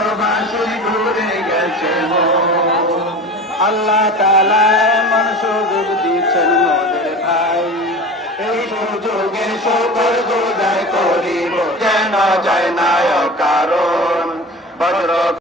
ভালোবাসি ঘুরে গেছে মন। আল্লাহ তাআলা এমন সুযোগ দিচ্ছেন মোদের ভাই, এই সুযোগে শুকর গুজার করিব যেন যায় না কারণ বজ্র